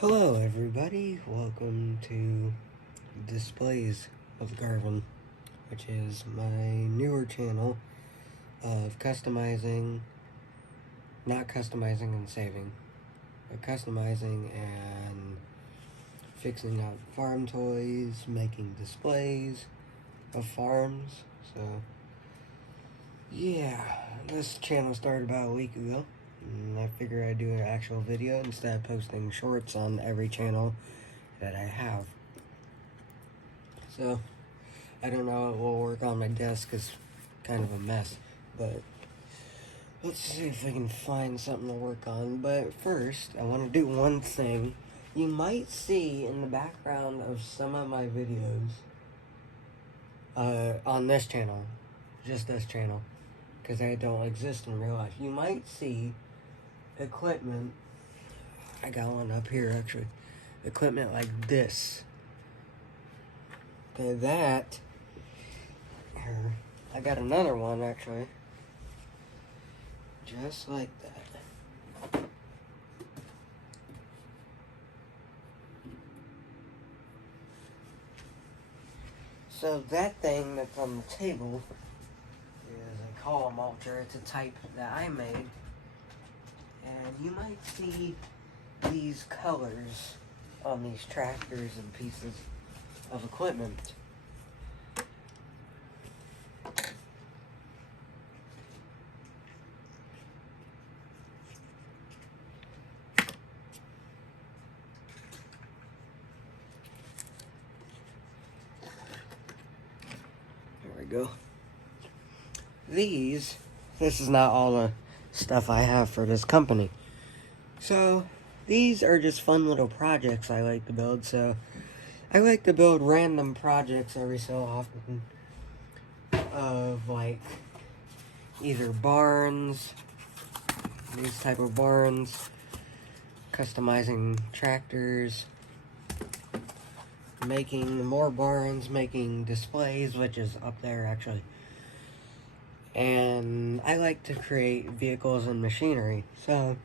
Hello everybody, welcome to Displays of Garvin, which is my newer channel of customizing, not customizing and saving, but customizing and fixing out farm toys, making displays of farms. So yeah, this channel started about a week ago. And I figured I'd do an actual video instead of posting shorts on every channel that I have. So, I don't know, it will work on my desk, it's kind of a mess, but let's see if I can find something to work on. But first, I want to do one thing. You might see in the background of some of my videos, on this channel, just this channel, because I don't exist in real life, you might see equipment. I got one up here actually. Equipment like this. Okay, that. Here, I got another one actually. Just like that. So that thing that's on the table is a column alter. It's a type that I made. And you might see these colors on these tractors and pieces of equipment. There we go. This is not all the stuff I have for this company. So, these are just fun little projects I like to build. So, I like to build random projects every so often of like either barns, these type of barns, customizing tractors, making more barns, making displays, which is up there actually. And I like to create vehicles and machinery, so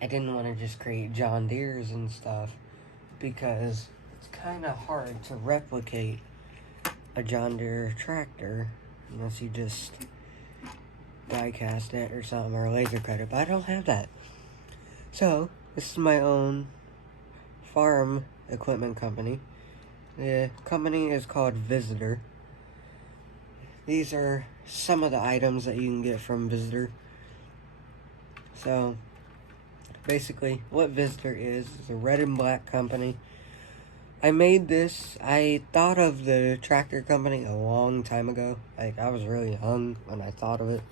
I didn't want to just create John Deere's and stuff because it's kind of hard to replicate a John Deere tractor unless you just die cast it or something or laser cut it, but I don't have that. So this is my own farm equipment company. The company is called Visitor. These are some of the items that you can get from Visitor. So basically what Visitor is a red and black company. I made this, I thought of the tractor company a long time ago. Like, I was really young when I thought of it.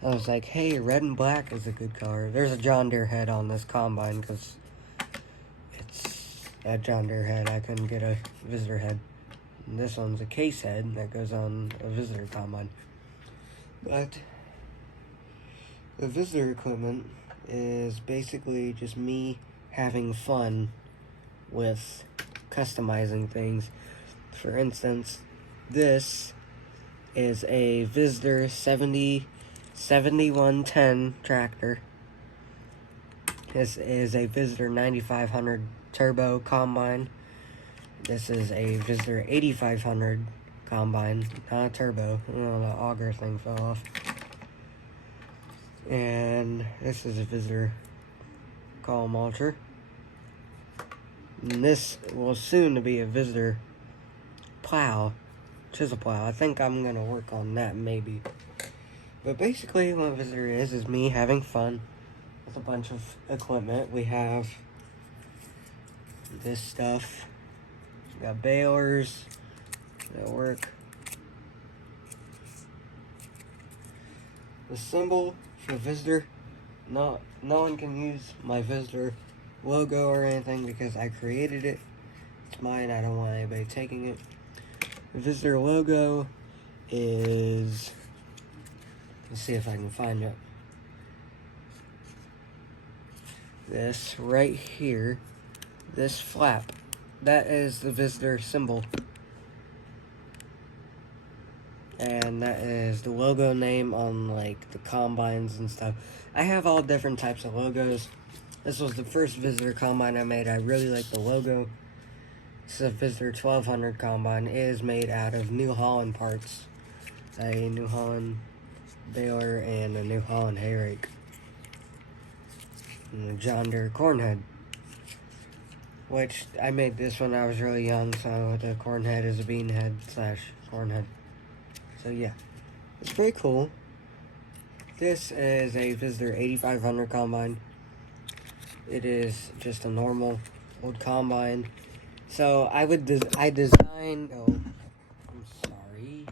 I was like, hey, red and black is a good color. There's a John Deere head on this combine because it's a John Deere head. I couldn't get a Visitor head. And this one's a case head that goes on a Visitor combine. But the Visitor equipment is basically just me having fun with customizing things. For instance, this is a Visitor 7110 tractor. This is a Visitor 9500 turbo combine. This is a Visitor 8500 combine, not a turbo. The auger thing fell off. And this is a Visitor column alter. And this will soon to be a Visitor plow, chisel plow. I think I'm gonna work on that maybe. But basically what Visitor is me having fun with a bunch of equipment. We have this stuff. We got balers that work. The symbol for Visitor, no one can use my Visitor logo or anything because I created it. It's mine, I don't want anybody taking it. The Visitor logo is, let's see if I can find it. This right here, this flap, that is the Visitor symbol. And that is the logo name on like the combines and stuff. I have all different types of logos. This was the first Visitor Combine I made. I really like the logo. This is a Visitor 1200 Combine. It is made out of New Holland parts. A New Holland baler and a New Holland hay rake. And a John Deere corn head. Which, I made this when I was really young, so the corn head is a bean head / corn head. So yeah, it's pretty cool. This is a Visitor 8500 Combine. It is just a normal old combine. So I designed, oh, I'm sorry.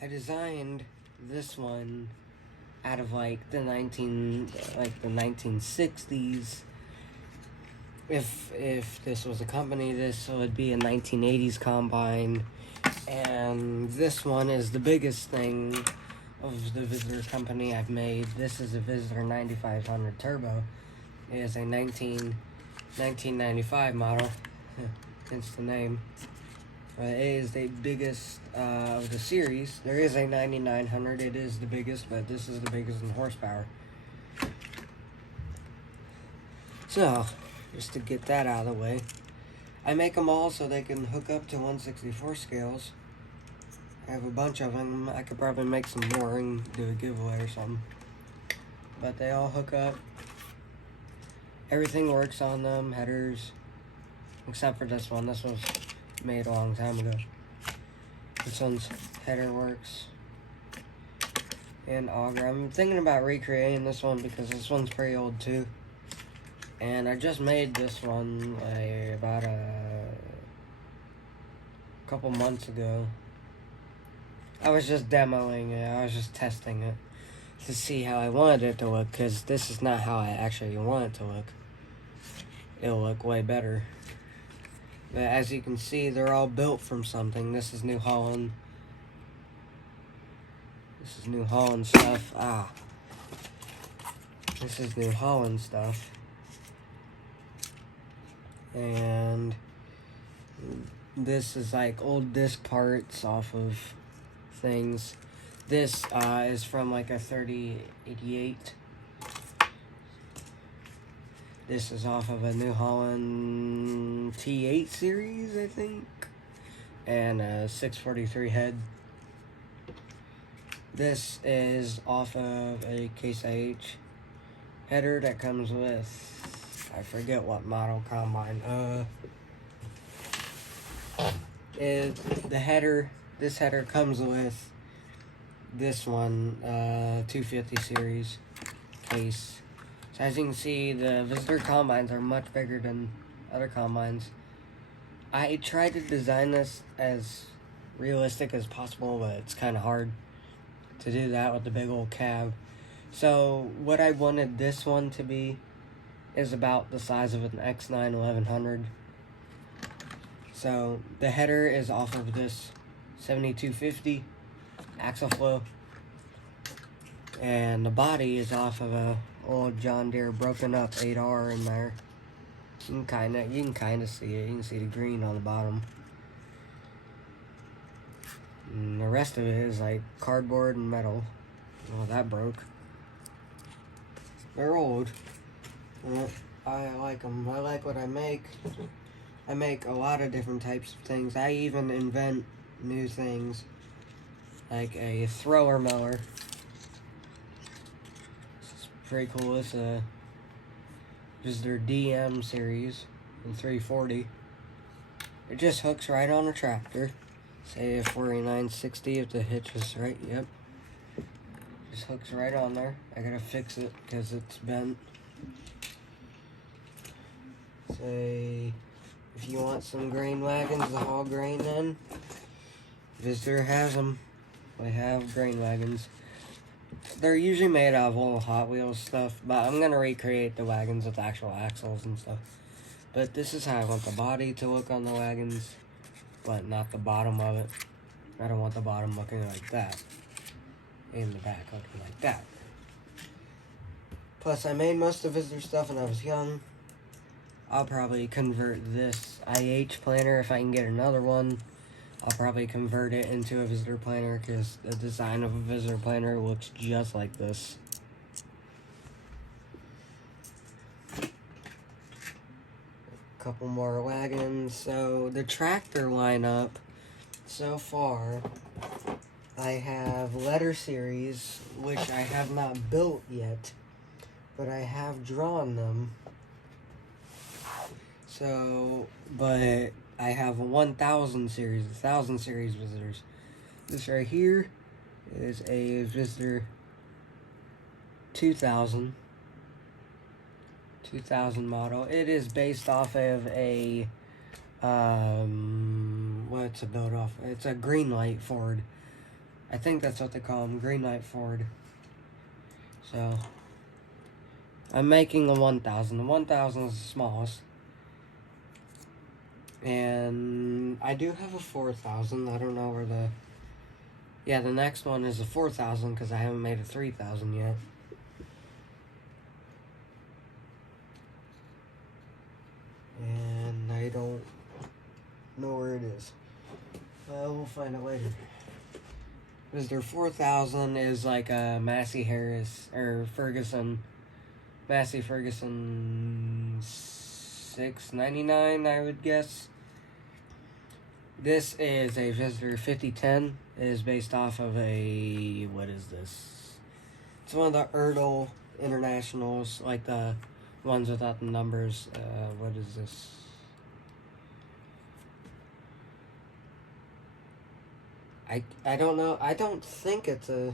I designed this one out of like the 1960s. If this was a company, this would be a 1980s combine. And this one is the biggest thing of the Visitor company I've made. This is a Visitor 9500 Turbo. It is a 1995 model, hence the name. It is the biggest of the series. There is a 9900, it is the biggest, but this is the biggest in horsepower. So, just to get that out of the way, I make them all so they can hook up to 1/64 scales. I have a bunch of them. I could probably make some more and do a giveaway or something. But they all hook up. Everything works on them, headers, except for this one. This was made a long time ago. This one's header works. And auger. I'm thinking about recreating this one because this one's pretty old too. And I just made this one about a couple months ago. I was just demoing it. I was just testing it to see how I wanted it to look, because this is not how I actually want it to look. It'll look way better. But as you can see, they're all built from something. This is New Holland. This is New Holland stuff. This is New Holland stuff. And this is like old disc parts off of things. This is from like a 3088. This is off of a New Holland T8 series, I think, and a 643 head. This is off of a Case IH header that comes with, I forget what model combine. This header comes with this one, 250 series case. So as you can see, the Visitor combines are much bigger than other combines. I tried to design this as realistic as possible, but it's kind of hard to do that with the big old cab. So what I wanted this one to be is about the size of an X9 1100. So the header is off of this 7250 axle flow, and the body is off of a old John Deere broken up 8R in there. You can kinda see it. You can see the green on the bottom. And the rest of it is like cardboard and metal. Oh, that broke. They're old. I like them. I like what I make. I make a lot of different types of things. I even invent new things, like a thrower mower. This is pretty cool. It's a Visitor DM series in 340. It just hooks right on a tractor. Say a 4960 if the hitch is right. Yep. Just hooks right on there. I gotta fix it because it's bent. Say, if you want some grain wagons to haul grain in, Visitor has them. They have grain wagons. They're usually made out of old Hot Wheels stuff, but I'm gonna recreate the wagons with actual axles and stuff. But this is how I want the body to look on the wagons, but not the bottom of it. I don't want the bottom looking like that, and the back looking like that. Plus, I made most of Visitor stuff when I was young. I'll probably convert this IH planner if I can get another one. I'll probably convert it into a Visitor planner because the design of a Visitor planner looks just like this. couple more wagons. So the tractor lineup so far, I have Letter Series, which I have not built yet, but I have drawn them. So, but I have a 1000 series, 1000 series visitors. This right here is a visitor 2000 model. It is based off of a what's it built off? It's a Greenlight Ford. I think that's what they call them, Greenlight Ford. So I'm making the 1000. The 1000 is the smallest. And I do have a 4000. I don't know where the... Yeah, the next one is a 4000 because I haven't made a 3000 yet. And I don't know where it is. We'll find it later. Visitor 4000 is like a Massey Harris, or Ferguson, Massey Ferguson 699, I would guess. This is a Visitor 5010. It is based off of a, what is this? It's one of the Erdl Internationals, like the ones without the numbers. What is this? I don't know. I don't think it's a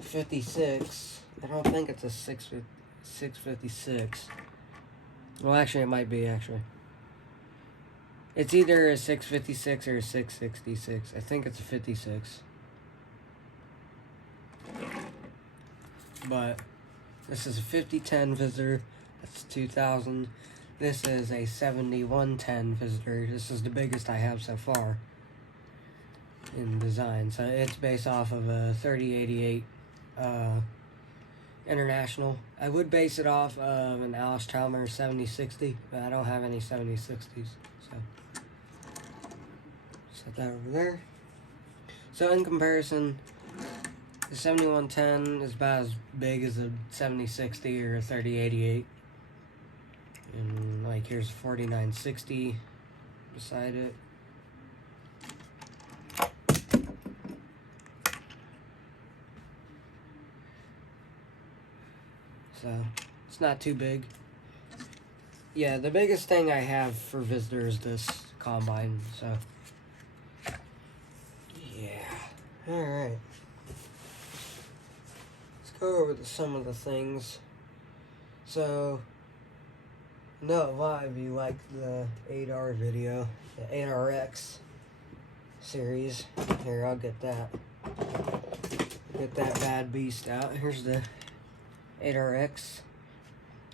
56. I don't think it's a 656. Well, actually, it might be, actually. It's either a 656 or a 666. I think it's a 56. But this is a 5010 Visitor. That's 2000. This is a 7110 Visitor. This is the biggest I have so far in design. So it's based off of a 3088 International. I would base it off of an Alice Chalmers 7060, but I don't have any 7060s. So set that over there. So in comparison, the 7110 is about as big as a 7060 or a 3088. And like here's a 4960 beside it. So it's not too big. Yeah, the biggest thing I have for Visitor is this combine. So yeah. Alright. Let's go over some of the things. So I know a lot of you like the 8R video, the 8RX series. Here, I'll get that. Get that bad beast out. Here's the 8RX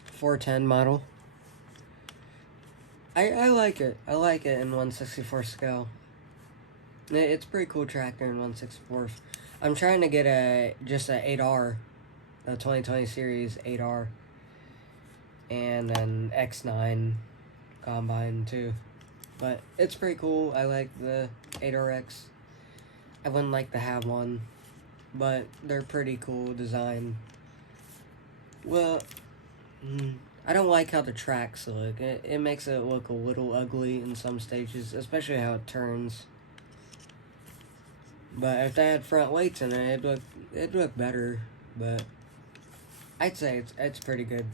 410 model. I like it. I like it in 1/64 scale. It's a pretty cool tractor in 1/64. I'm trying to get just a 8R, the 2020 series 8R, and an X9 combine too. But it's pretty cool. I like the 8RX. I wouldn't like to have one, but they're pretty cool design. Well, I don't like how the tracks look. It makes it look a little ugly in some stages, especially how it turns. But if they had front weights in it, it'd look better. But I'd say it's pretty good.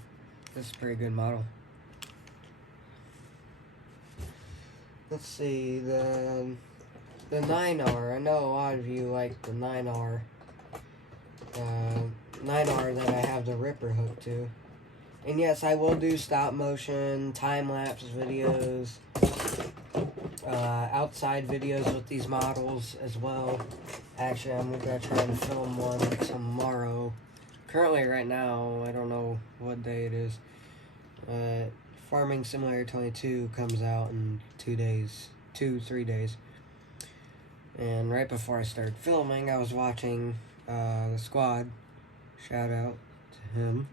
This is a pretty good model. Let's see, the 9R. I know a lot of you like the 9R. 9R that I have the Ripper hook to. And yes, I will do stop motion, time-lapse videos, outside videos with these models as well. Actually, I'm going to try and film one tomorrow. Currently, right now, I don't know what day it is. Farming Simulator 22 comes out in 3 days. And right before I started filming, I was watching The Squad. Shout out to him.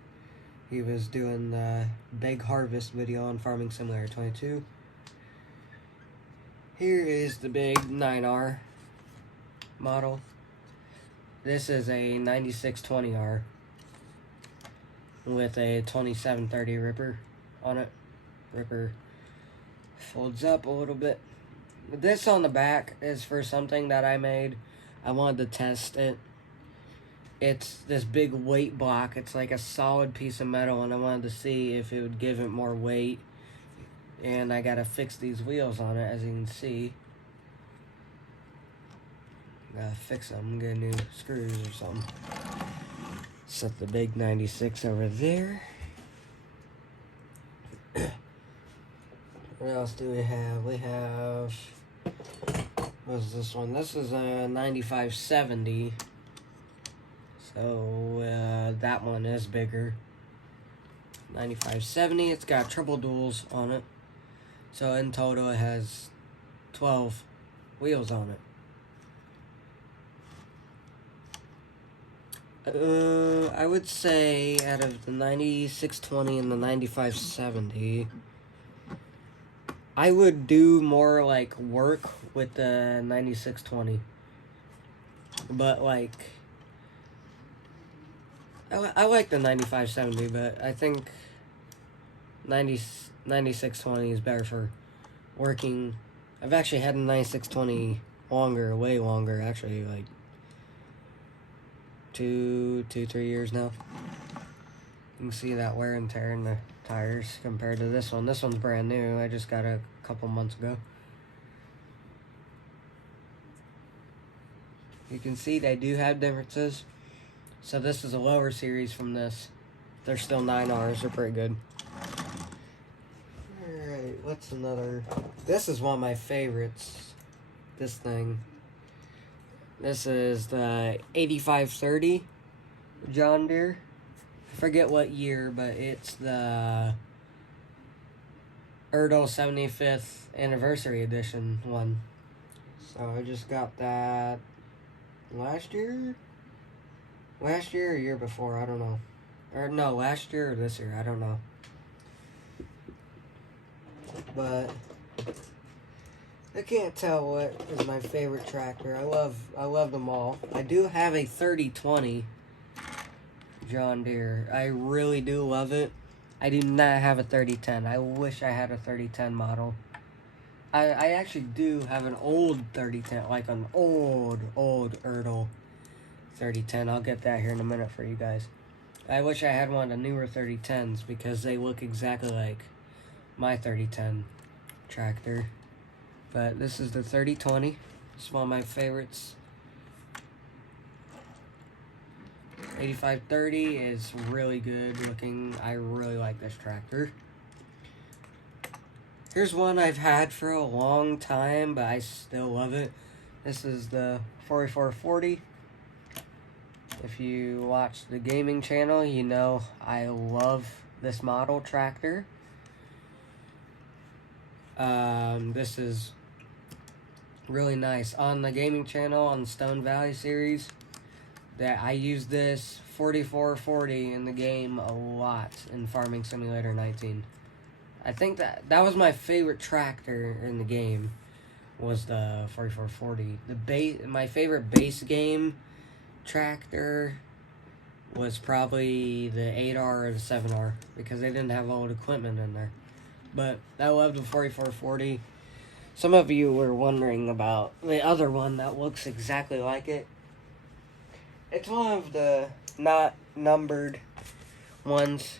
He was doing the Big Harvest video on Farming Simulator 22. Here is the big 9R model. This is a 9620R with a 2730 Ripper on it. Ripper Folds up a little bit. This on the back is for something that I made. I wanted to test it. It's this big weight block. It's like a solid piece of metal, and I wanted to see if it would give it more weight. And I gotta fix these wheels on it, as you can see. Gotta fix them, get new screws or something. Set the big 96 over there. What else do we have? We have... What's this one? This is a 9570. So, that one is bigger. 9570. It's got triple duals on it. So, in total, it has 12 wheels on it. I would say out of the 9620 and the 9570, I would do more like work with the 9620. But like, I like the 9570, but I think 9620 is better for working. I've actually had a 9620 longer, way longer, actually, like 3 years now. You can see that wear and tear in the tires compared to this one. This one's brand new. I just got it a couple months ago. You can see they do have differences. So this is a lower series from this. They're still 9Rs. They're pretty good. Alright, what's another? This is one of my favorites. This thing. This is the 8530 John Deere. I forget what year, but it's the Erdl 75th Anniversary Edition one. So I just got that last year? Last year or year before, I don't know. Or no, last year or this year, I don't know. But I can't tell what is my favorite tractor. I love them all. I do have a 3020 John Deere. I really do love it. I do not have a 3010. I wish I had a 3010 model. I actually do have an old 3010, like an old Erdl 3010. I'll get that here in a minute for you guys. I wish I had one of the newer 3010s because they look exactly like my 3010 tractor. But this is the 3020. It's one of my favorites. 8530 is really good looking. I really like this tractor. Here's one I've had for a long time, but I still love it. This is the 4440. If you watch the gaming channel, you know I love this model tractor. This is really nice. On the gaming channel, on the Stone Valley series, that I use this 4440 in the game a lot in Farming Simulator 19. I think that was my favorite tractor in the game, was the 4440. My favorite base game tractor was probably the 8R or the 7R because they didn't have old equipment in there. But I love the 4440. Some of you were wondering about the other one that looks exactly like it. It's one of the not numbered ones,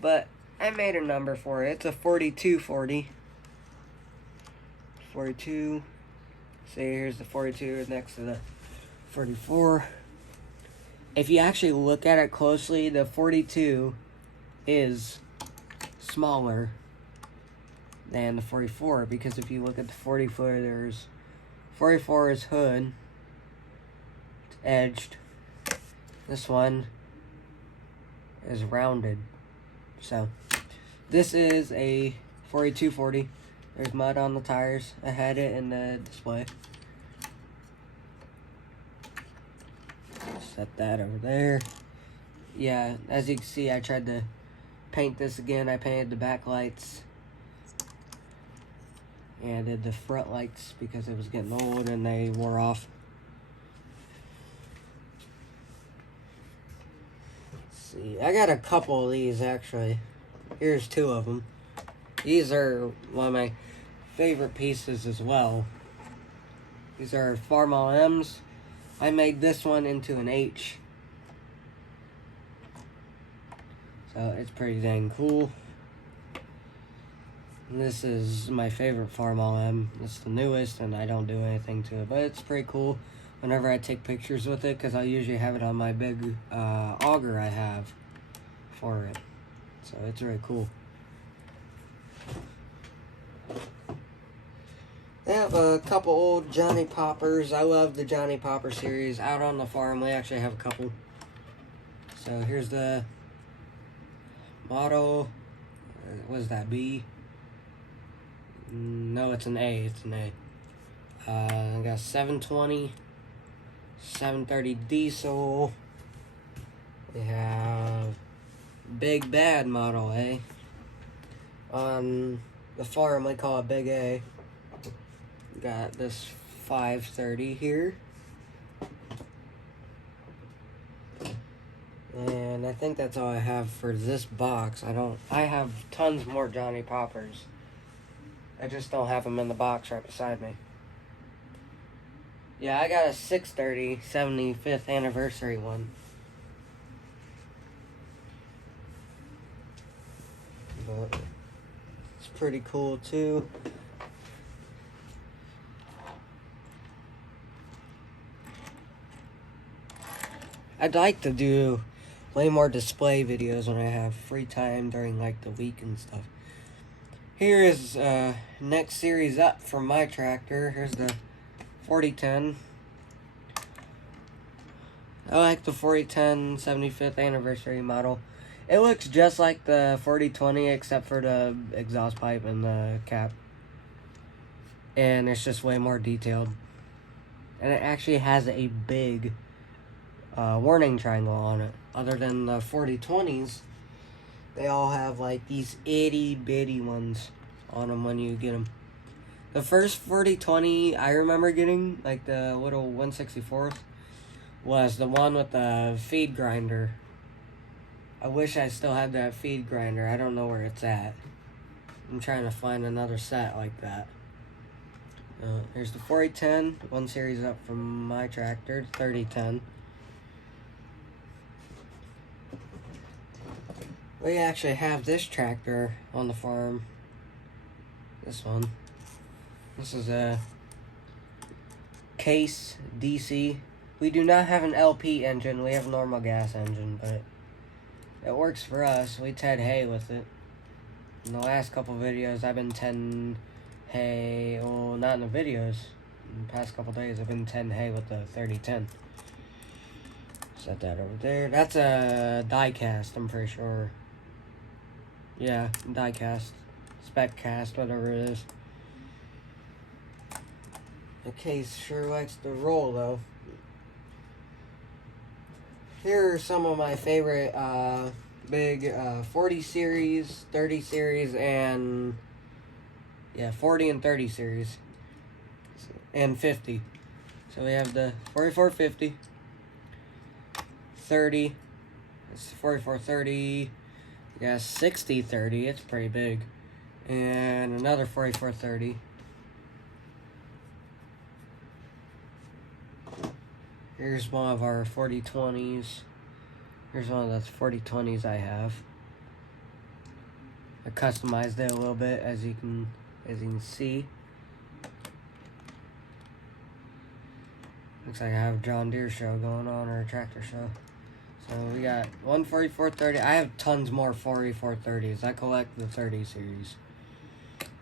but I made a number for it. It's a 4240. 42. See, here's the 42 next to the 44. If you actually look at it closely, the 42 is smaller than the 44, because if you look at the 44, there's 44 is hood, it's edged. This one is rounded. So this is a 4240. There's mud on the tires. I had it in the display. Set that over there. Yeah, as you can see, I tried to paint this again. I painted the back lights and I did the front lights because it was getting old and they wore off. Let's see, I got a couple of these actually. Here's two of them. These are one of my favorite pieces as well. These are Farmall M's. I made this one into an H. So it's pretty dang cool. And this is my favorite Farmall M. It's the newest and I don't do anything to it, but it's pretty cool whenever I take pictures with it, because I usually have it on my big auger I have for it. So it's really cool. They have a couple old Johnny Poppers. I love the Johnny Popper series. Out on the farm, we actually have a couple. So here's the model. What is that, B? No, it's an A. It's an A. I got 720, 730 diesel. We have Big Bad Model A. On the farm, we call it Big A. Got this 530 here. And I think that's all I have for this box. I have tons more Johnny Poppers. I just don't have them in the box right beside me. Yeah, I got a 630 75th anniversary one. But it's pretty cool too. I'd like to do way more display videos when I have free time during like the week and stuff. Here is next series up from my tractor. Here's the 4010. I like the 4010 75th anniversary model. It looks just like the 4020 except for the exhaust pipe and the cap. And it's just way more detailed. And it actually has a big warning triangle on it. Other than the 4020s, they all have like these itty bitty ones on them when you get them. The first 4020 I remember getting, like the little 1/64th, was the one with the feed grinder. I wish I still had that feed grinder. I don't know where it's at. I'm trying to find another set like that. Here's the 4010, one series up from my tractor, 3010. We actually have this tractor on the farm. This one. This is a Case DC. We do not have an LP engine. We have a normal gas engine, but it works for us. We ted hay with it. In the last couple videos, I've been tending hay. Well, not in the videos. In the past couple days, I've been tending hay with the 3010. Set that over there. That's a die cast, I'm pretty sure. Yeah, die cast, spec cast, whatever it is. The Case sure likes to roll though. Here are some of my favorite big 40 series, 30 series, and yeah, 40 and 30 series, and 50. So we have the 4450, 30, it's 4430. Yeah, 6030, it's pretty big. And another 4430. Here's one of our 4020s. Here's one of those 4020s I have. I customized it a little bit, as you can see. Looks like I have a John Deere show going on, or a tractor show. So we got one 4430. I have tons more 4430s. I collect the 30 series.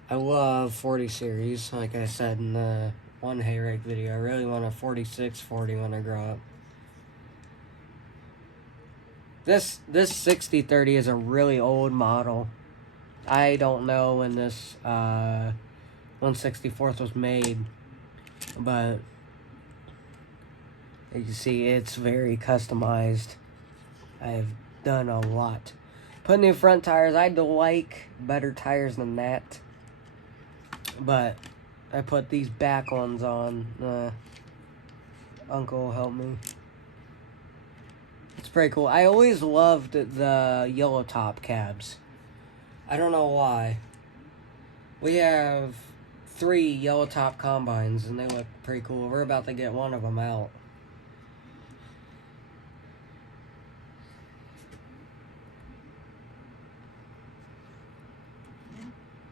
I love 40 series. Like I said in the one hay rake video, I really want a 4640 when I grow up. This 6030 is a really old model. I don't know when this 1/64th was made, but you can see it's very customized. I've done a lot. Put new front tires. I'd like better tires than that, but I put these back ones on. Uncle helped me. It's pretty cool. I always loved the yellow top cabs. I don't know why. We have 3 yellow top combines, and they look pretty cool. We're about to get one of them out.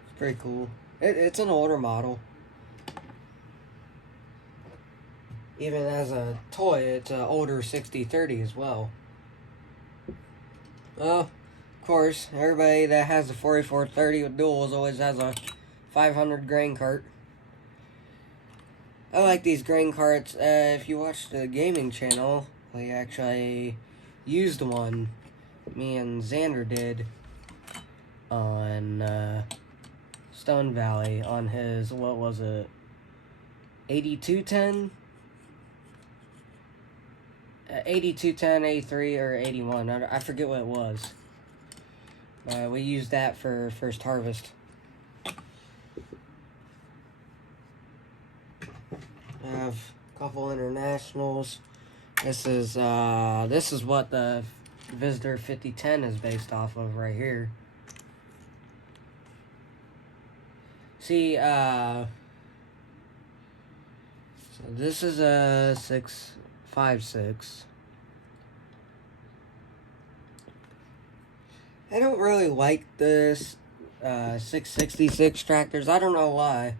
It's pretty cool. It's an older model. Even as a toy, it's an older 6030 as well. Well, of course, everybody that has a 4430 with duals always has a 500 grain cart. I like these grain carts. If you watch the gaming channel, we actually used one. Me and Xander did on Stone Valley on his, what was it, 8210? 8210, 83, or 81. I forget what it was. We used that for First Harvest. I have a couple internationals. This is what the Visitor 5010 is based off of right here. See, so this is a 656. I don't really like this 666 tractors. I don't know why.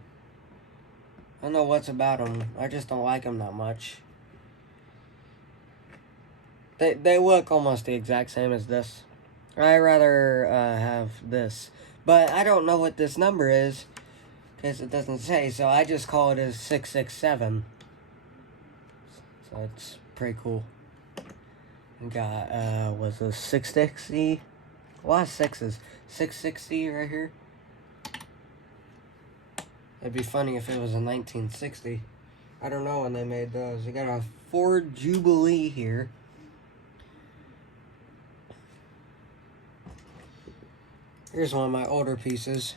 I don't know what's about them. I just don't like them that much. They look almost the exact same as this. I'd rather have this. But I don't know what this number is, because it doesn't say, so I just call it as 667. So it's pretty cool. We got, was a 660? A lot of sixes. 660 right here. It'd be funny if it was a 1960. I don't know when they made those. We got a Ford Jubilee here. Here's one of my older pieces.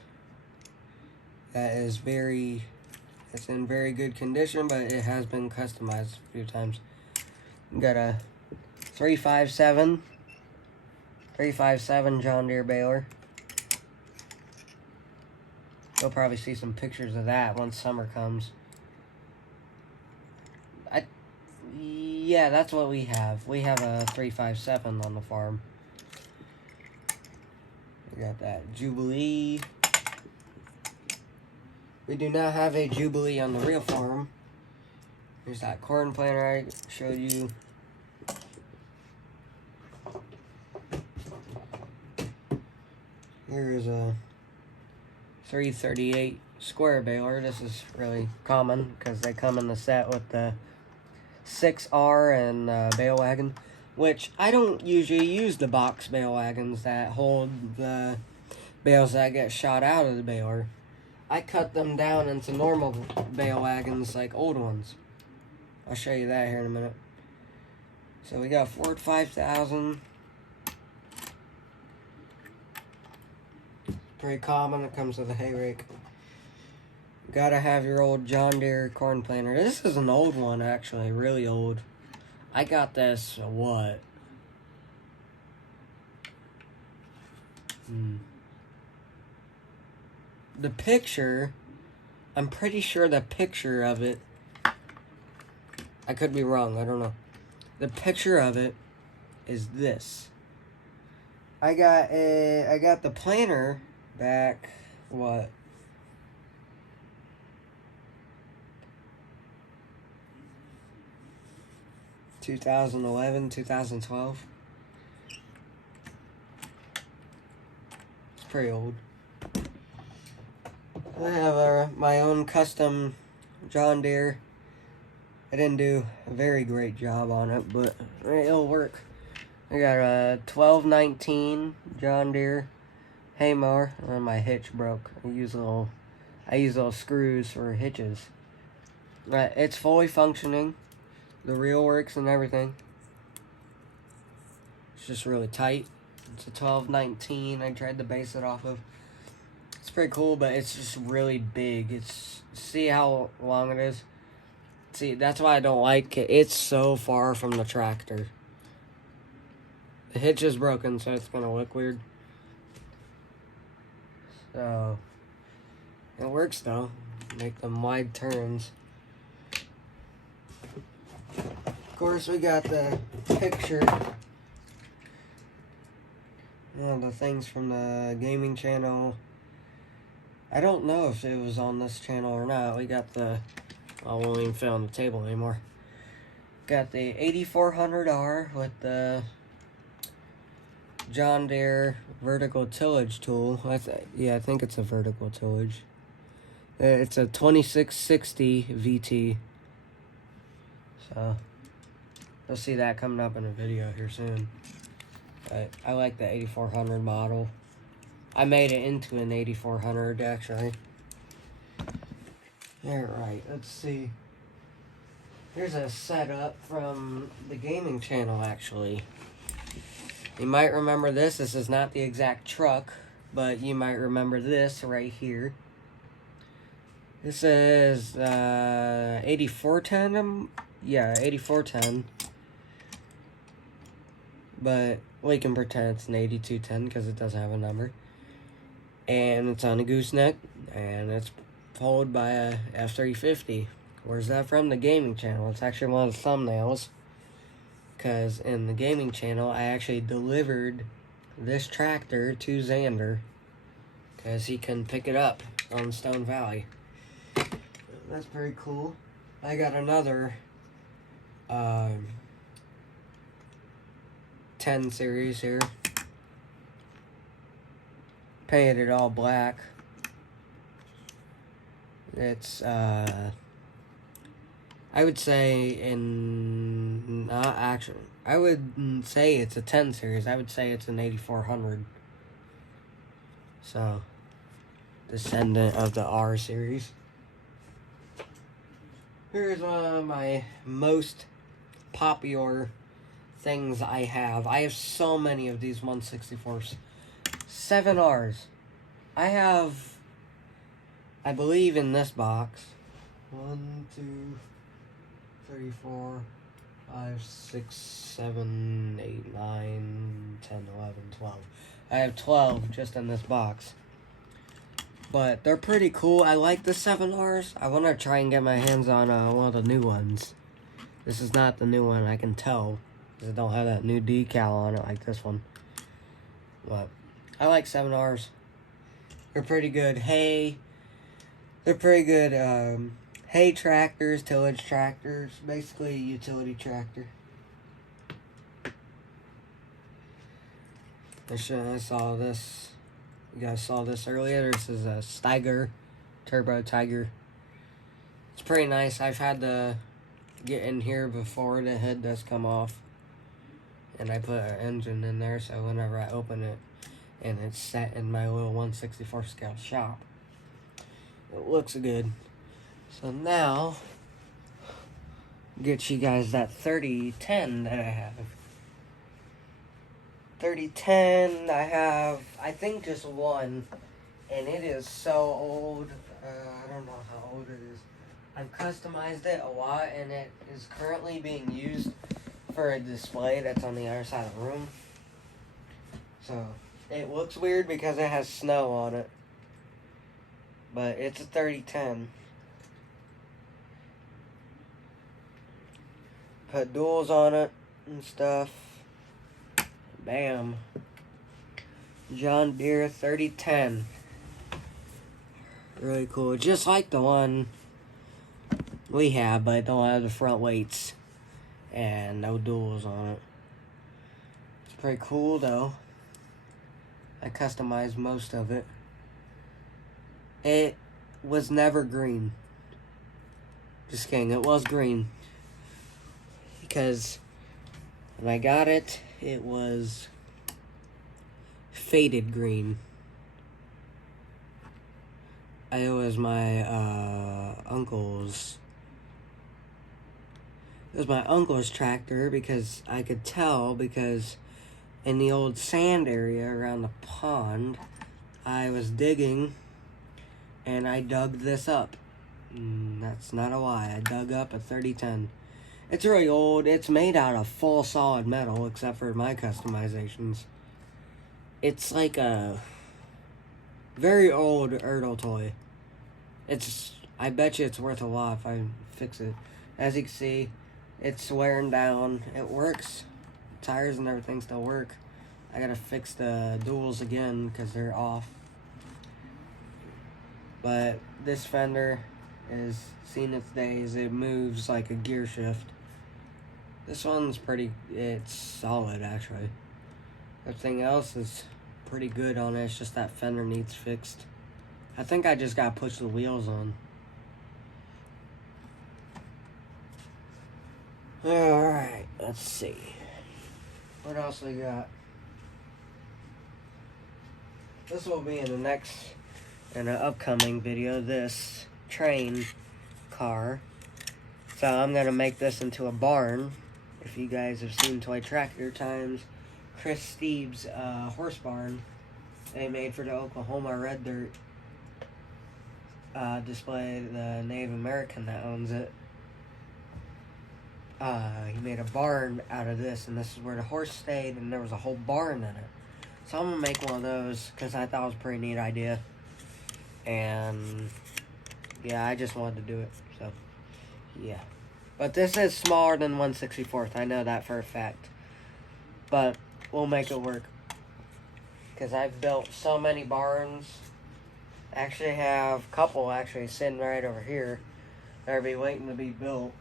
That is it's in very good condition, but it has been customized a few times. We got a 357 John Deere baler. You'll probably see some pictures of that once summer comes. Yeah, that's what we have. We have a 357 on the farm. We got that Jubilee. We do not have a Jubilee on the real farm. Here's that corn planter I showed you. Here's a 338 square baler. This is really common because they come in the set with the 6R and bale wagon, which I don't usually use the box bale wagons that hold the bales that get shot out of the baler. I cut them down into normal bale wagons like old ones. I'll show you that here in a minute. So we got Ford 5000. Pretty common. It comes with a hay rake. Gotta have your old John Deere corn planter. This is an old one, actually, really old. I got this, what? The picture, I'm pretty sure the picture of it, I could be wrong, I don't know. The picture of it is this. I got the planter back, what? (2011, 2012). It's pretty old. I have my own custom John Deere. I didn't do a very great job on it, but it'll work. I got a 1219 John Deere hay mower, and my hitch broke. I use little screws for hitches. It's fully functioning. The reel works and everything. It's just really tight. It's a 1219. I tried to base it off of. It's pretty cool, but it's just really big. See how long it is? See, that's why I don't like it. It's so far from the tractor. The hitch is broken, so it's gonna look weird. So, it works though. make them wide turns. Of course, we got the picture. The things from the gaming channel. I don't know if it was on this channel or not. We got the... I won't even fit on the table anymore. Got the 8400R with the John Deere vertical tillage tool. I think it's a vertical tillage. It's a 2660 VT. So, you'll see that coming up in a video here soon. But I like the 8400 model. I made it into an 8400 actually. Alright, let's see. Here's a setup from the gaming channel actually. You might remember this. This is not the exact truck, but you might remember this right here. This is 8410. Yeah, 8410. But we can pretend it's an 8210 because it doesn't have a number. And it's on a gooseneck, and it's pulled by a F350. Where's that from? The gaming channel. It's actually one of the thumbnails. Because in the gaming channel, I actually delivered this tractor to Xander. Because he couldn't pick it up on Stone Valley. That's pretty cool. I got another 10 series here. Painted it all black. It's I would say I wouldn't say it's a 10 series. I would say it's an 8400. So, descendant of the R series. Here's one of my most popular things I have. I have so many of these 164s. 7Rs. I have, I believe in this box, 1, 2, 3, 4, 5, 6, 7, 8, 9, 10, 11, 12. I have 12 just in this box. But they're pretty cool. I like the 7Rs. I want to try and get my hands on one of the new ones. This is not the new one, I can tell. Because it don't have that new decal on it like this one. But I like 7Rs. They're pretty good. Hay. They're pretty good hay tractors, tillage tractors. Basically a utility tractor. I saw this. You guys saw this earlier. This is a Steiger Turbo Tiger. It's pretty nice. I've had to get in here before the head does come off. And I put an engine in there, so whenever I open it, and it's set in my little 164 scale shop, it looks good. So now, get you guys that 3010 that I have. 3010, I have, I think, just one, and it is so old. I don't know how old it is. I've customized it a lot, and it is currently being used for a display that's on the other side of the room. So, it looks weird because it has snow on it. But it's a 3010. Put duals on it and stuff. Bam. John Deere 3010. Really cool. Just like the one we have, but it don't have the front weights. And no duals on it. It's pretty cool though. I customized most of it. It was never green. Just kidding, it was green. Because when I got it, it was faded green. It was my uncle's. It was my uncle's tractor because I could tell because in the old sand area around the pond, I was digging and I dug this up. That's not a lie. I dug up a 3010. It's really old. It's made out of full solid metal except for my customizations. It's like a very old Ertl toy. I bet you it's worth a lot if I fix it. As you can see, it's wearing down. It works. Tires and everything still work. I gotta fix the duals again because they're off. But this fender is seen its days. It moves like a gear shift. This one's it's solid actually. Everything else is pretty good on it. It's just that fender needs fixed. I think I just gotta push the wheels on. Alright, let's see. What else we got? This will be in an upcoming video, this train car. So I'm gonna make this into a barn. If you guys have seen Toy Tractor Times, Chris Steeb's horse barn they made for the Oklahoma Red Dirt display, the Native American that owns it. He made a barn out of this, and this is where the horse stayed, and there was a whole barn in it. So I'm gonna make one of those because I thought it was a pretty neat idea, and yeah, I just wanted to do it. So yeah, but this is smaller than 1/64. I know that for a fact, but we'll make it work because I've built so many barns. I actually have a couple sitting right over here that'll be waiting to be built.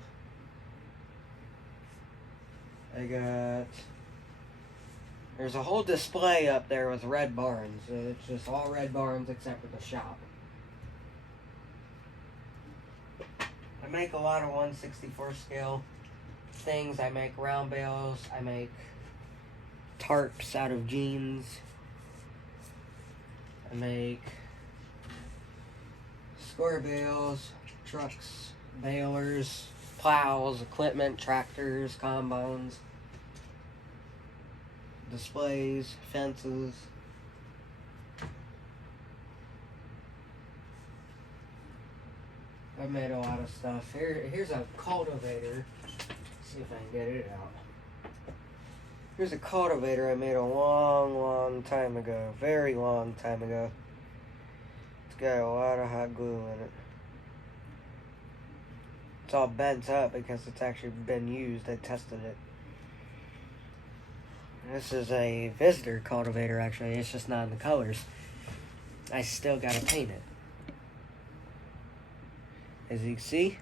There's a whole display up there with red barns. It's just all red barns except for the shop. I make a lot of 1/64 scale things. I make round bales. I make tarps out of jeans. I make square bales, trucks, balers, plows, equipment, tractors, combines, displays, fences. I've made a lot of stuff. Here's a cultivator. Let's see if I can get it out. Here's a cultivator I made a long time ago. Very long time ago. It's got a lot of hot glue in it. It's all bent up because it's actually been used. I tested it. This is a visitor cultivator actually. It's just not in the colors. I still gotta paint it. As you can see,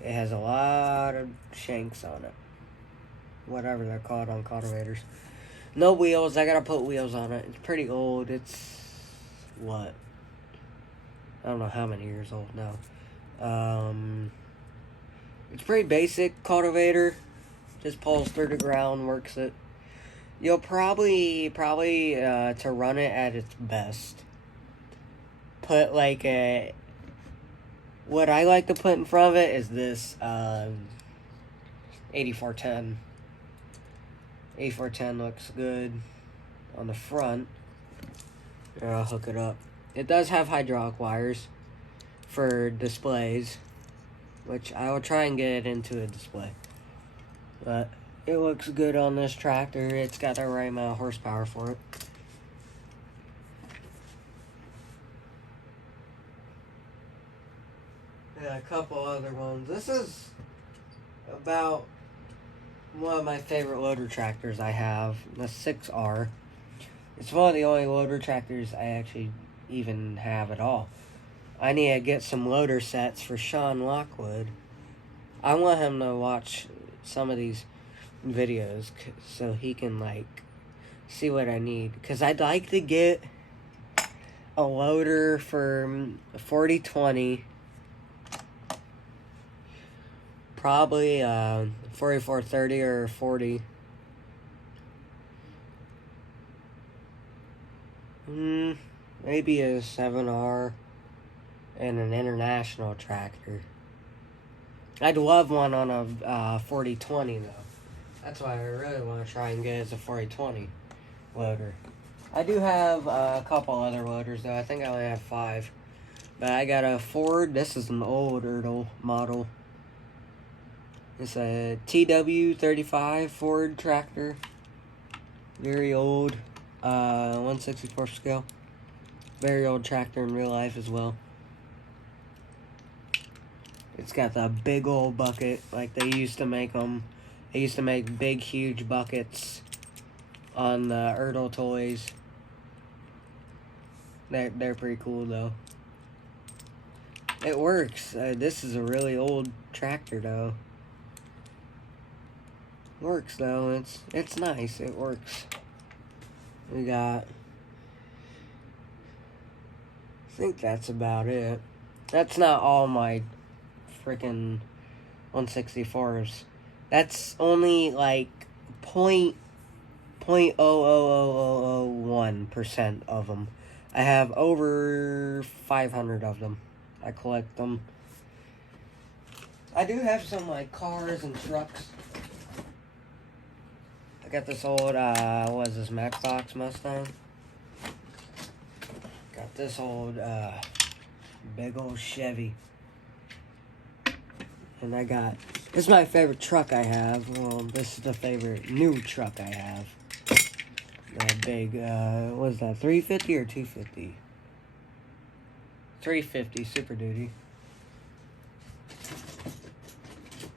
it has a lot of shanks on it. Whatever they're called on cultivators. No wheels. I gotta put wheels on it. It's pretty old. It's what? I don't know how many years old now. It's pretty basic cultivator. Just pulls through the ground, works it. You'll probably to run it at its best, put like what I like to put in front of it is this 8410. 8410 looks good on the front. Here, I'll hook it up. It does have hydraulic wires for displays, which I will try and get it into a display. But it looks good on this tractor. It's got the right amount of horsepower for it. Yeah, a couple other ones. This is about one of my favorite loader tractors I have, the 6R. It's one of the only loader tractors I actually even have at all. I need to get some loader sets for Sean Lockwood. I want him to watch some of these videos so he can like see what I need, because I'd like to get a loader for 4020, probably 4430 or 40. Maybe a 7R and an international tractor. I'd love one on a 4020 though. That's why I really want to try and get as a 4020 loader. I do have a couple other loaders though. I think I only have 5. But I got a Ford. This is an old Ertl model. It's a TW35 Ford tractor. Very old. 1/64 scale. Very old tractor in real life as well. It's got the big old bucket like they used to make them. They used to make big, huge buckets on the Ertl toys. They're pretty cool though. It works. This is a really old tractor though. Works though. It's nice. It works. We got. I think that's about it. That's not all my freaking 164s. That's only like point 0.00001% of them. I have over 500 of them. I collect them. I do have some like cars and trucks. I got this old what is this, Matchbox Mustang? Got this old big old Chevy. And I got, this is my favorite truck I have. Well, this is the favorite new truck I have. That big, what is that, 350 or 250? 350 Super Duty.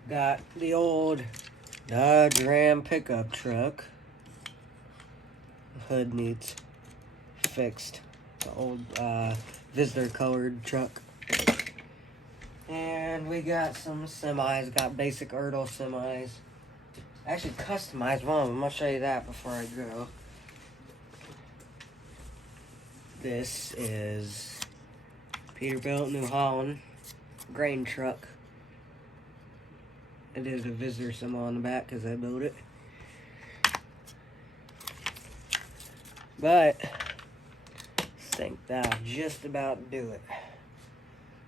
Got the old Dodge Ram pickup truck. The hood needs fixed. The old visitor colored truck. And we got some semis. Got basic Ertl semis. I actually customized one of them. I'll show you that before I go. This is Peterbilt New Holland grain truck. It is a visitor symbol on the back because I built it. But I think that'll just about do it.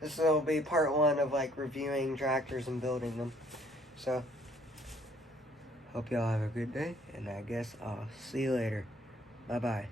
This will be part 1 of like reviewing tractors and building them. So, hope y'all have a good day, and I guess I'll see you later. Bye-bye.